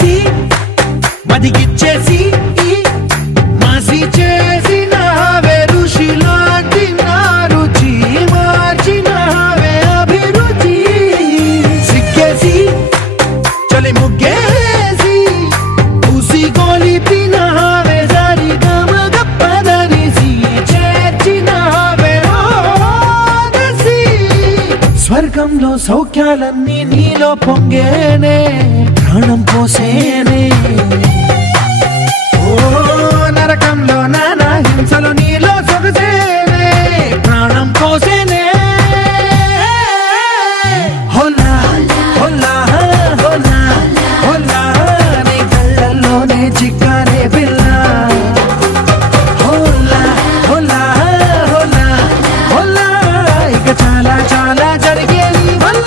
చేసి మదిగిచ్చేసి మాసి చేసినావే ఋషిలాంటి నా రుచి మార్చినావే అభిరుచి సిక్కేసి చలి ముగ్గేసి పూసి గోలిపినావే సరి గమ గప్పదనిసి చేర్చినావే ఓదసి స్వర్గంలో సౌఖ్యాలన్నీ నీలో పొంగేనే ప్రాణం పోసేనే ఓ నరకంలో నానా హింసలు నీలో సొగసేనే ప్రాణం పోసేనే హోలా హోలా హోలా హోలా నీ కళ్ళల్లోనే చిక్కారే పిల్ల హోలా హోలా హోలా హోలా ఇక చాలా చాలా జరిగేది వల్ల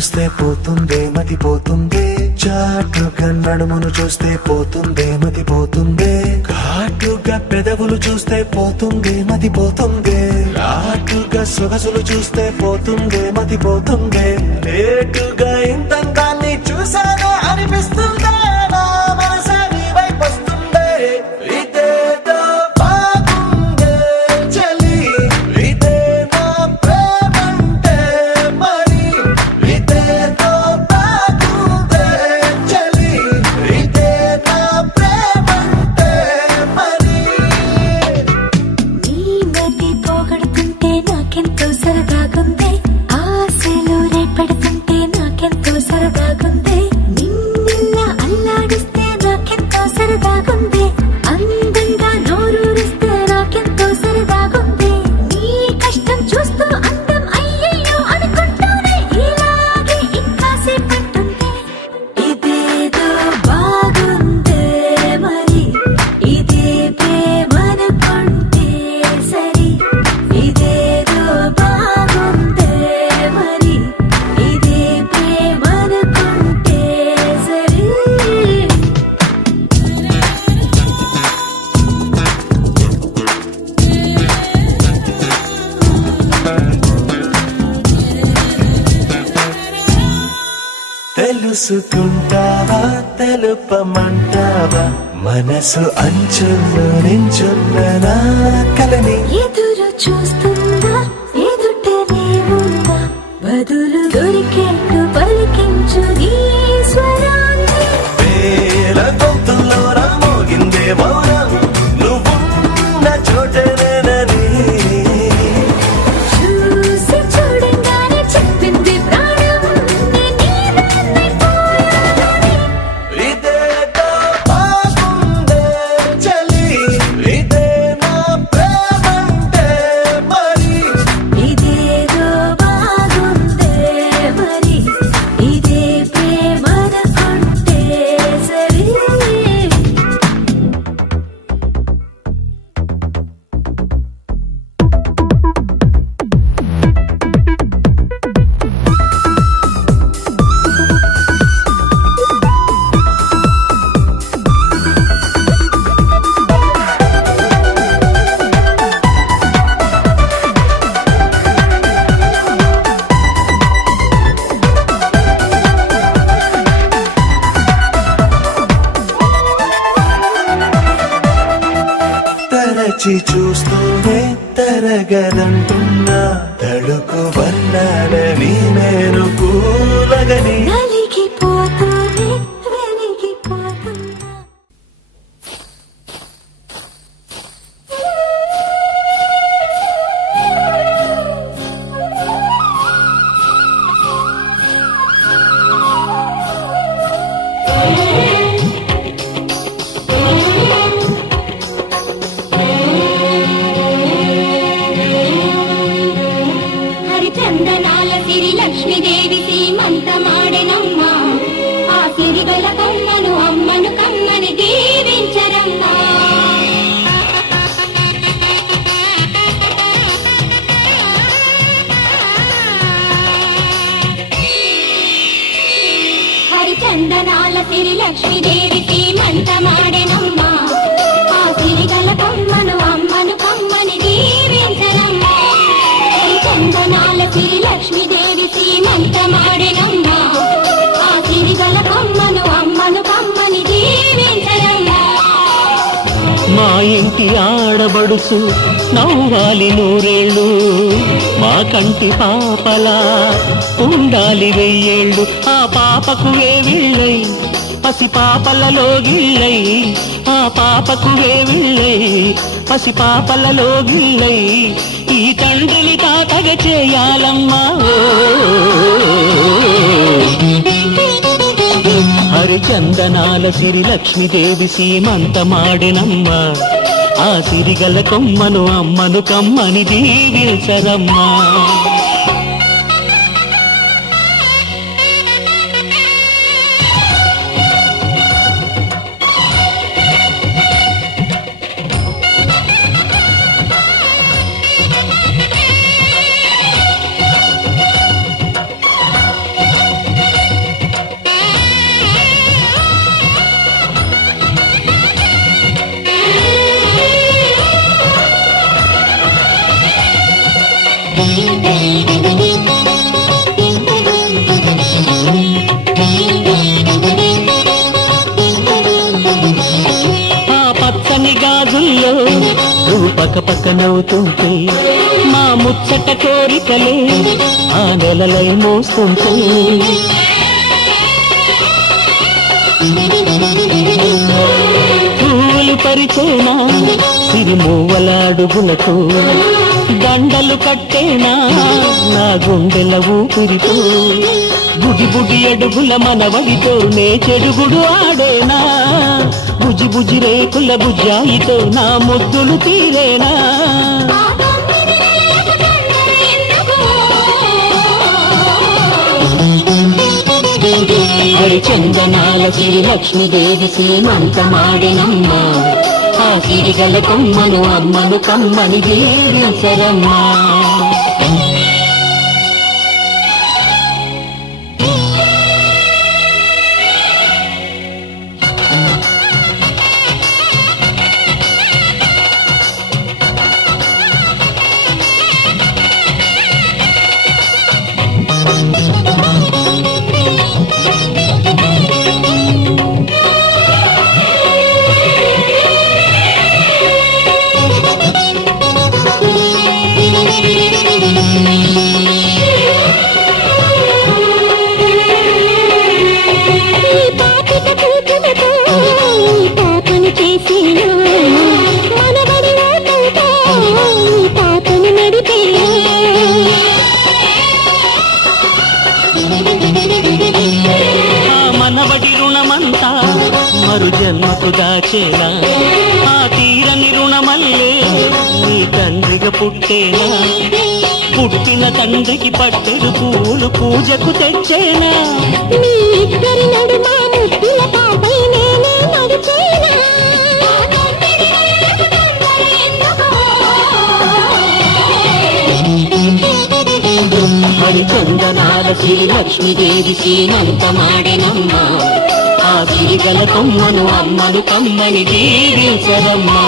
చూస్తే పోతుందే మతి పోతుందే, చాటుగా నడుమును చూస్తే పోతుందే మతి పోతుందే, ఘాటుగా పెదవులు చూస్తే పోతుందే మతి పోతుందే, రాటుగా సొగసులు చూస్తే పోతుందే మతి పోతుందే, లేటుగా ఇంతందాన్ని చూసానే అనిపిస్తుందే, నా మనసే నీ వైపు వస్తుందే. ఇదేదో బాగుందే చలి, ఇదే నా ప్రేమంటే మరి, ఇదేదో బాగుందే చలి, ఇదే నా ప్రేమంటే మరి. నీ మతి పోగొడుతుంటే నాకెంతో సరదాగుంది, ఆశలు రేపెడుతుంటే నాకెంతో సరదాగుంది, నిన్న అల్లాడిస్తే నాకెంతో సరదాగుంది, అందంగా నోరూరిస్తే నాకెంతో సరదాగుంది, నీ కష్టం చూస్తూ అందం అయ్యయ్యో అనుకుంటూనే ఇలాగే ఇంకాసేపట్టుంది. ఇదేదో బాగుందే మరి, ఇదే ప్రేమనుకుంటే సరి, ఇదేదో బాగుందే మరి, ఇదే ప్రేమనుకుంటే సరి. తెలుసుకుంటావా తెలుపమంటావా, మనసు అంచుల్లో నించున్న నా కలని, ఎదురు చూస్తుందా ఎదుటనే ఉందా, బదులు దొరికేట్టు పలికించు నీ స్వరాన్ని. వేల గొంతుల్లో మోగిందే మౌనం, నువ్వున్న చోటనేనని, చూసి చూడంగానే చెప్పింది ప్రాణం, నీదాన్నైపోయానని. ఇదేదో బాగుందే చలి, ఇదే నా ప్రేమంటే మరి, ఇదేదో బాగుందే మరి, ఇదే ప్రేమనుకుంటే సరి. తరచి చూస్తూనే తరగదంటున్నా, తడుకు వర్ణాలని నేను కూలగని, నలిగిపోతూనే వెలిగిపోతున్నా. హరిచందనాల సిరి లక్ష్మీదేవి సీమంతమాడెనమ్మ, ఆ సిరిగల కొమ్మను అమ్మను కమ్మని దీవించరమ్మా. హరిచందనాల సిరి లక్ష్మీదేవి సీమంతమాడెనమ్మ, ఆ సిరిగల కొమ్మను అమ్మను కమ్మని దీవించరమ్మా. హరిచందనాల సిరి లక్ష్మీదేవి సీమంతమాడెనమ్మా, ఆ సిరిగల కొమ్మను అమ్మను కమ్మని దీవించరమ్మా. మా ఇంటి ఆడబడుచు నవ్వాలి నూరేళ్ళు, మా కంటి పాపలా ఉండాలి వెయ్యేళ్ళు, ఆ పాపకు వేవిళ్ళై పసి పాపలలో గిళ్ళై, ఆ పాపకు వేవిళ్ళై పసి పాపలలో గిళ్ళై, ఈ తండ్రిని తాతగా చేయాలమ్మా. హరిచందనాల సిరి లక్ష్మీదేవి సీమంతమాడెనమ్మ, ఆ సిరిగల కొమ్మను అమ్మను కమ్మని దీవించరమ్మా. పక్క నవ్వుతుంటే మా ముచ్చట కోరికలే ఆ నెలలై మోస్తుంటే పూలు పరిచేనా సిరిమూవల అడుగులతో దండలు కట్టేనా నా గుండెల ఊపిరితో బుడి బుడి అడుగుల మనవడితో నే చెడుగుడు ఆడేనా బుజి బుజి రేకుల బుజ్జాయితో నా ముద్దులు తీరేనా హరిచందనాల సిరి లక్ష్మీదేవి సీమంతమాడినమ్మ ఆ సిరిగల కొమ్మను అమ్మను కమ్మని దీవించరమ్మా మనవడి రుణమంతా మరు జన్మకు దాచేనా ఆ తీరని రుణమల్లే నీ తండ్రిగా పుట్టేనా పుట్టిన తండ్రికి పట్టెడు పూలు పూజకు తెచ్చేనా మీ ఇద్దరి నడుమ ముద్దుల పాపై నేనే నడిచేనా హరిచందనాల సిరి లక్ష్మీదేవి సీమంతమాడెనమ్మ ఆ సిరిగల కొమ్మను అమ్మను కమ్మని దీవించరమ్మా